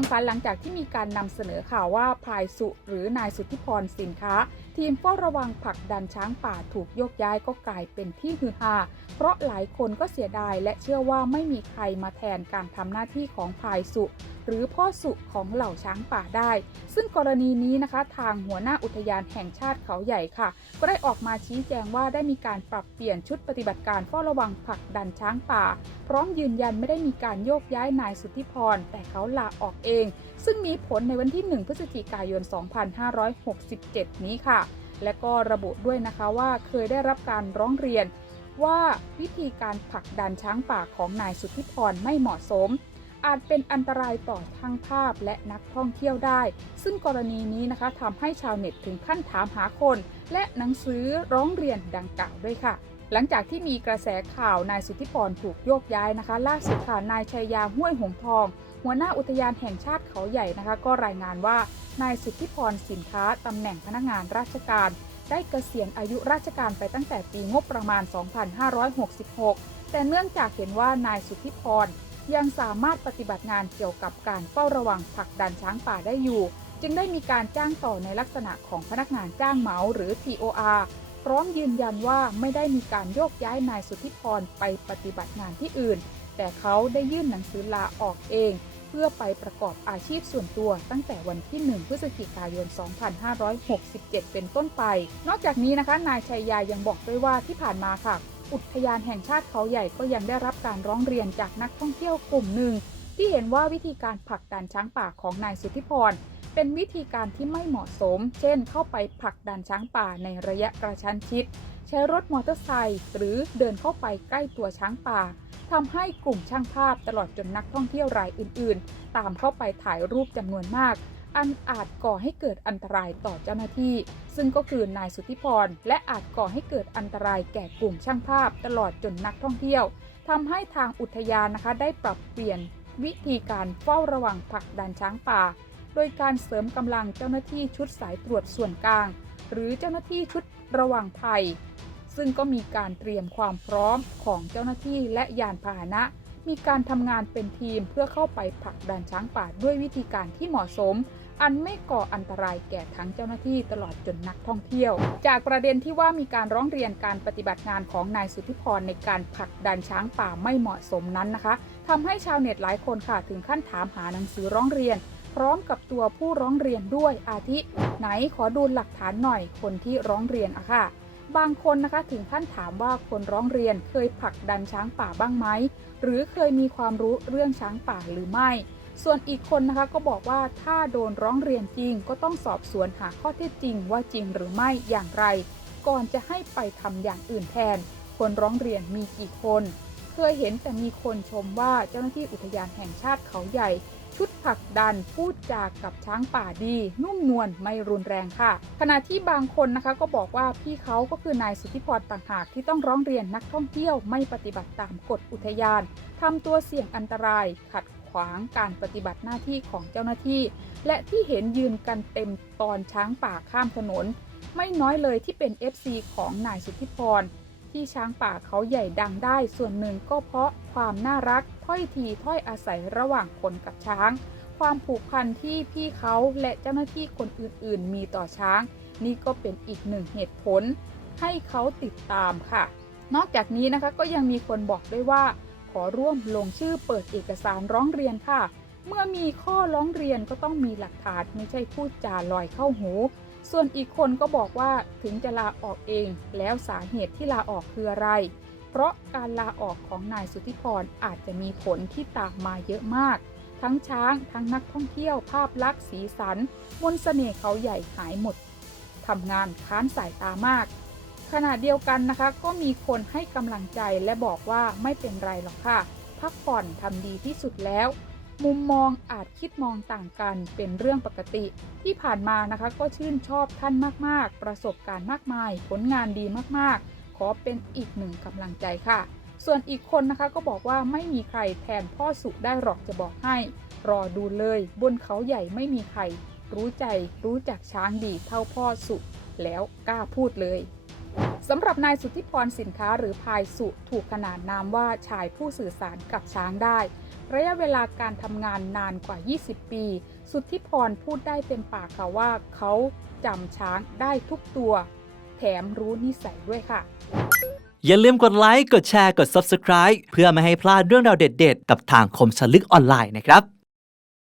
มคะหลังจากที่มีการนำเสนอข่าวว่าพายสุหรือนายสุทธิพรสินค้า ทีมเฝ้าระวังผลักดันช้างป่าถูกโยกย้ายก็กลายเป็นที่ฮือฮาเพราะหลายคนก็เสียดายและเชื่อว่าไม่มีใครมาแทนการทำหน้าที่ของพายสุ หรือพ่อสุของเหล่าช้างป่าได้ ซึ่งกรณีนี้นะคะ ทางหัวหน้าอุทยานแห่งชาติเขาใหญ่ค่ะ ก็ได้ออกมาชี้แจงว่าได้มีการปรับเปลี่ยนชุดปฏิบัติการเฝ้าระวังผลักดันช้างป่า พร้อมยืนยันไม่ได้มีการโยกย้ายนายสุทธิพร แต่เขาลาออกเอง ซึ่งมีผลในวันที่ 1 พฤศจิกายน 2567 นี้ค่ะ และก็ระบุด้วยนะคะว่าเคยได้รับการร้องเรียนว่าวิธีการผลักดันช้างป่าของนายสุทธิพรไม่เหมาะสม อาจเป็นอันตรายต่อทั้งภาพและนักท่องเที่ยวได้ ซึ่งกรณีนี้นะคะทำให้ชาวเน็ตถึงขั้นถามหาคน และหนังสือร้องเรียนดังกล่าวด้วยค่ะหลังจากที่มีกระแสข่าวนายสุทธิพรถูกโยกย้ายนะคะ ล่าสุดค่ะนายชัยยาห้วยหงทอง หัวหน้าอุทยานแห่งชาติเขาใหญ่นะคะ ก็รายงานว่านายสุทธิพรสินค้าตำแหน่งพนักงานราชการ ได้เกษียณอายุราชการไปตั้งแต่ปีงบประมาณ 2566 แต่เนื่องจากเห็นว่านายสุทธิพร ยังสามารถปฏิบัติงานเกี่ยวกับการเฝ้าระวังผลักดันช้างป่าได้อยู่ จึงได้มีการจ้างต่อในลักษณะของพนักงานจ้างเหมาหรือ TOR พร้อมยืนยันว่าไม่ได้มีการโยกย้ายนายสุทธิพรไปปฏิบัติงานที่อื่น แต่เขาได้ยื่นหนังสือลาออกเอง เพื่อไปประกอบอาชีพส่วนตัวตั้งแต่วันที่ 1 พฤศจิกายน 2567 เป็นต้นไป นอกจากนี้นะคะ นายชัยยายังบอกด้วยว่าที่ผ่านมาค่ะ อุทยานแห่งชาติเขาใหญ่ก็ยังได้รับการร้องเรียนจากนักท่องเที่ยวกลุ่มหนึ่ง ที่เห็นว่าวิธีการผลักดันช้างป่าของนายสุทธิพรเป็นวิธีการที่ไม่เหมาะสม เช่น เข้าไปผลักดันช้างป่าในระยะกระชั้นชิด ใช้รถมอเตอร์ไซค์หรือเดินเข้าไปใกล้ตัวช้างป่าทำให้กลุ่มช่างภาพตลอดจนนักท่องเที่ยวรายอื่น ๆ ตามเข้าไปถ่ายรูปจำนวนมาก อันอาจก่อให้เกิดอันตรายต่อเจ้าหน้าที่ ซึ่งก็คือนายสุทธิพร และอาจก่อให้เกิดอันตรายแก่กลุ่มช่างภาพ ตลอดจนนักท่องเที่ยวทำให้ทางอุทยานนะคะได้ปรับเปลี่ยนวิธีการเฝ้าระวังผลักดันช้างป่า โดยการเสริมกำลังเจ้าหน้าที่ชุดสายตรวจส่วนกลาง หรือเจ้าหน้าที่ชุดระวังภัย ซึ่งก็มีการเตรียมความพร้อมของเจ้าหน้าที่และยานพาหนะ มีการทำงานเป็นทีมเพื่อเข้าไปผลักดันช้างป่าด้วยวิธีการที่เหมาะสม อันไม่ก่ออันตรายแก่ทั้งเจ้าหน้าที่ตลอดจนนักท่องเที่ยว จากประเด็นที่ว่ามีการร้องเรียนการปฏิบัติงานของนายสุทธิพรในการผลักดันช้างป่าไม่เหมาะสมนั้นนะคะทำให้ชาวเน็ตหลายคนค่ะถึงขั้นถามหาหนังสือร้องเรียน พร้อมกับตัวผู้ร้องเรียนด้วยอาทิ ไหนขอดูหลักฐานหน่อยคนที่ร้องเรียนอะค่ะบางคนนะคะถึงขั้นถามว่าคนร้องเรียนเคยผลักดันช้างป่าบ้างไหมหรือเคยมีความรู้เรื่องช้างป่าหรือไม่ ส่วนอีกคนนะคะก็บอกว่าถ้าโดนร้องเรียนจริงก็ต้องสอบสวนหาข้อเท็จจริงว่าจริงหรือไม่อย่างไร ก่อนจะให้ไปทำอย่างอื่นแทน คนร้องเรียนมีกี่คน เคยเห็นแต่มีคนชมว่าเจ้าหน้าที่อุทยานแห่งชาติเขาใหญ่ ชุดผักดันพูดจากับช้างป่าดี นุ่มนวลไม่รุนแรงค่ะ ขณะที่บางคนนะคะก็บอกว่าพี่เขาก็คือนายสุทธิพรต่างหากที่ต้องร้องเรียนนักท่องเที่ยวไม่ปฏิบัติตามกฎอุทยานทำตัวเสี่ยงอันตรายขัดขวางการปฏิบัติหน้าที่ของเจ้าหน้าที่ และที่เห็นยืนกันเต็มตอนช้างป่าข้ามถนน ไม่น้อยเลยที่เป็น FC ของนายสุทธิพร ที่ช้างป่าเขาใหญ่ดังได้ส่วนหนึ่งก็เพราะความน่ารักถ้อยทีถ้อยอาศัยระหว่างคนกับช้าง ความผูกพันที่พี่เขาและเจ้าหน้าที่คนอื่นๆ มีต่อช้าง นี่ก็เป็นอีกหนึ่งเหตุผล ให้เขาติดตามค่ะ นอกจากนี้นะคะก็ยังมีคนบอกด้วยว่า อร่วมลงชื่อเปิดเอกสารร้องเรียนค่ะ เมื่อมีข้อร้องเรียนก็ต้องมีหลักฐานไม่ใช่พูดจาลอยเข้าหู ส่วนอีกคนก็บอกว่าถึงจะลาออกเอง แล้วสาเหตุที่ลาออกคืออะไร เพราะการลาออกของนายสุธิพรอาจจะมีผลที่ตามมาเยอะมาก ทั้งช้าง ทั้งนักท่องเที่ยวภาพลักษณ์สีสันมนต์เสน่ห์เขาใหญ่หายหมดทำงานค้านสายตามาก ขณะเดียวกันนะคะ ก็มีคนให้กำลังใจและบอกว่าไม่เป็นไรหรอกค่ะ พักผ่อนทำดีที่สุดแล้ว มุมมองอาจคิดมองต่างกันเป็นเรื่องปกติ ที่ผ่านมานะคะก็ชื่นชอบท่านมากๆ ประสบการณ์มากมาย ผลงานดีมากๆ ขอเป็นอีกหนึ่งกำลังใจค่ะ ส่วนอีกคนนะคะก็บอกว่าไม่มีใครแทนพ่อสุได้หรอกจะบอกให้ รอดูเลยบนเขาใหญ่ไม่มีใคร รู้ใจรู้จักช้างดีเท่าพ่อสุแล้วกล้าพูดเลย สำหรับนายสุทธิพรสินค้าหรือพายสุถูกขนานนามว่าชายผู้สื่อสารกับช้างได้ ระยะเวลาการทำงานนานกว่า 20 ปี สุทธิพรพูดได้เต็มปากค่ะว่าเขาจำช้างได้ทุกตัว แถมรู้นิสัยด้วยค่ะ อย่าลืมกดไลค์ กดแชร์ กด Subscribe เพื่อไม่ให้พลาดเรื่องราวเด็ดๆ กับทางคมสนลึกออนไลน์นะครับ